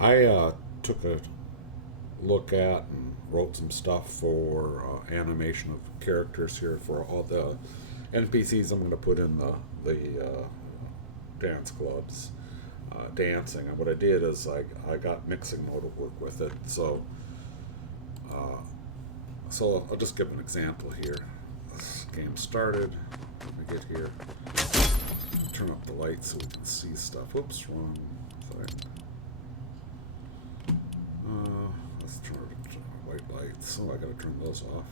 I took a look at and wrote some stuff for animation of characters here for all the NPCs I'm going to put in the dance clubs dancing. And what I did is I got Mixamo to work with it. Uh, so I'll just give an example here. This game started. Let me get here. Turn up the lights so we can see stuff. Oops, wrong thing. Let's turn it to white lights. Oh, I gotta turn those off.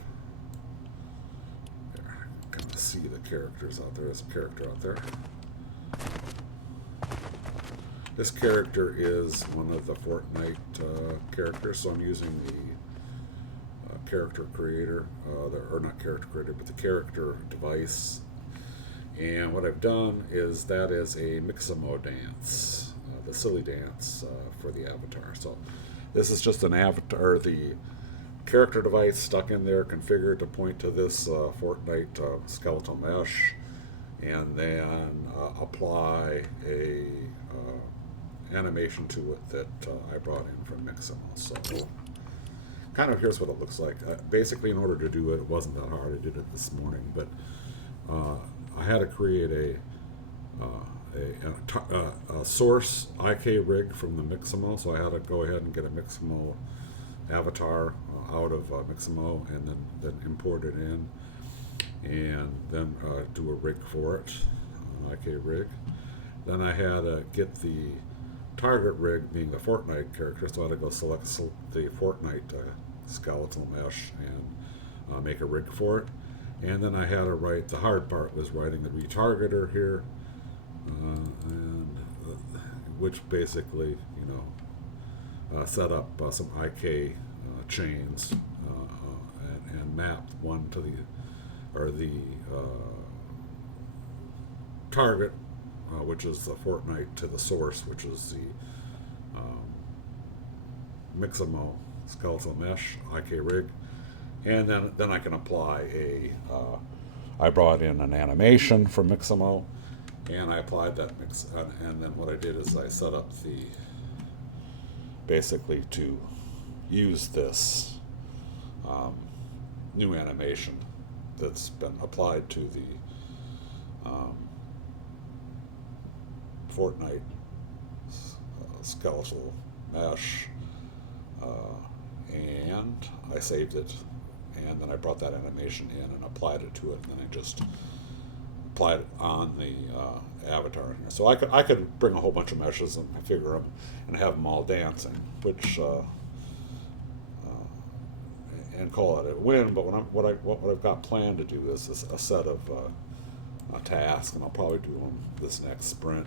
There, I can kind of see the characters out there. There's a character out there. This character is one of the Fortnite characters, so I'm using the character creator, or not character creator, but the character device. And what I've done is that is a Mixamo dance, the silly dance for the avatar. So this is just an avatar, the character device stuck in there, configured to point to this Fortnite skeletal mesh, and then apply a animation to it that I brought in from Mixamo. So kind of here's what it looks like. Basically, in order to do it, it wasn't that hard. I did it this morning, but I had to create a source IK rig from the Mixamo, so I had to go ahead and get a Mixamo avatar out of Mixamo and then import it in, and then do a rig for it, an IK rig. Then I had to get the target rig being the Fortnite character, so I had to go select the Fortnite skeletal mesh and make a rig for it. And then I had to write, the hard part was writing the retargeter here, and which basically, set up some IK chains and mapped one to the target, which is the Fortnite, to the source, which is the Mixamo skeletal mesh IK rig. And then I can apply I brought in an animation from Mixamo, and I applied that and then what I did is I set up basically to use this new animation that's been applied to the Fortnite skeletal mesh, and I saved it, and then I brought that animation in and applied it to it, and then I just applied it on the avatar. So I could bring a whole bunch of meshes and configure them and have them all dancing, which and call it a win. But what I've got planned to do is a set of tasks, and I'll probably do them this next sprint.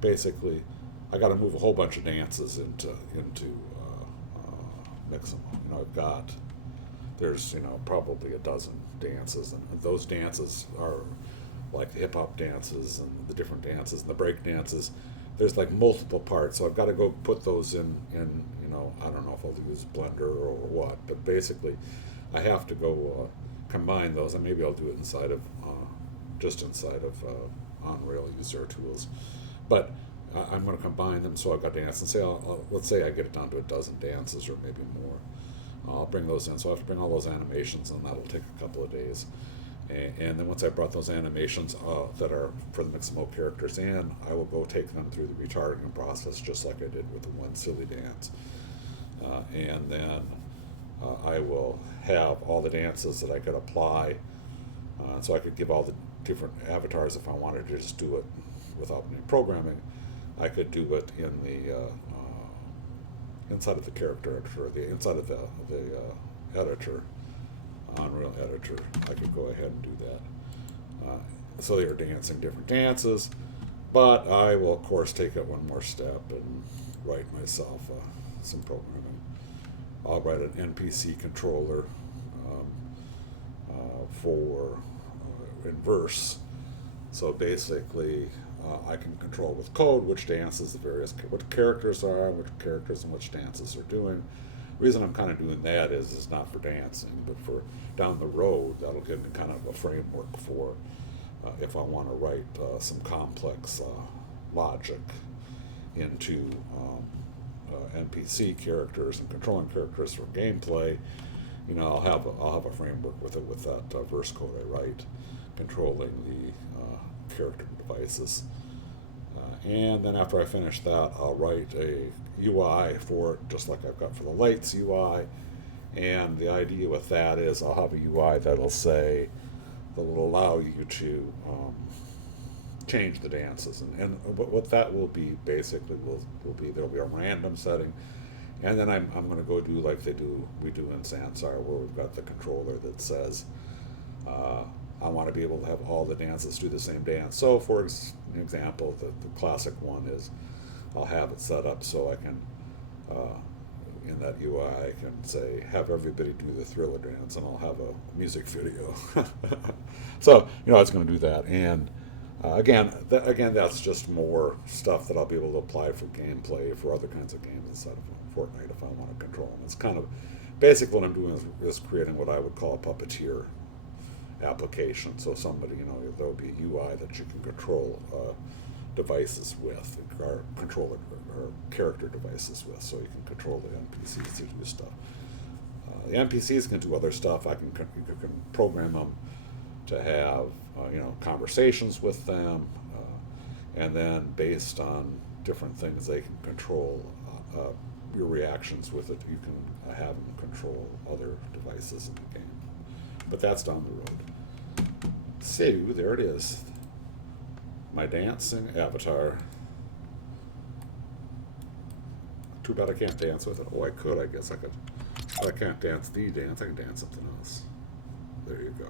Basically, I got to move a whole bunch of dances into Mixamo. There's probably a dozen dances, and those dances are like the hip hop dances and the different dances and the break dances. There's like multiple parts, so I've got to go put those in. I don't know if I'll use Blender or what, but basically, I have to go combine those, and maybe I'll do it inside of Unreal User Tools, but I'm going to combine them. So I've got dance, and let's say I get it down to a dozen dances or maybe more. I'll bring those in, so I have to bring all those animations, and that'll take a couple of days. And then once I brought those animations that are for the Mixamo characters in, I will go take them through the retargeting process, just like I did with the one silly dance. And then I will have all the dances that I could apply, so I could give all the different avatars if I wanted to just do it without any programming. I could do it in the inside of the character editor, inside of the editor, Unreal editor. I could go ahead and do that. So they're dancing different dances, but I will of course take it one more step and write myself some programming. I'll write an NPC controller for inverse. So basically, I can control with code which dances what characters are, which characters and which dances are doing. The reason I'm kind of doing that is it's not for dancing, but for down the road, that'll give me kind of a framework for if I want to write some complex logic into NPC characters and controlling characters for gameplay, I'll have a framework with it with that verse code I write, controlling the character devices. And then after I finish that, I'll write a UI for it, just like I've got for the lights UI. And the idea with that is I'll have a UI that'll say, that will allow you to change the dances. And what that will be basically will be, there'll be a random setting. And then I'm going to go do like we do in Sansar, where we've got the controller that says, I want to be able to have all the dances do the same dance. So for example, the classic one is I'll have it set up so I can, in that UI, I can say, have everybody do the Thriller dance, and I'll have a music video. So, it's going to do that. And again, that's just more stuff that I'll be able to apply for gameplay for other kinds of games inside of Fortnite if I want to control them. It's kind of, basically what I'm doing is creating what I would call a puppeteer application. So somebody, there'll be a UI that you can control devices with, or controller or character devices with, so you can control the NPCs to do stuff. The NPCs can do other stuff. You can program them to have conversations with them, and then based on different things they can control your reactions with it. You can have them control other devices in the game, but that's down the road. So there it is, my dancing avatar. Too bad I can't dance with it. Oh, I could, I guess I could. But I can't dance the dance. I can dance something else. There you go.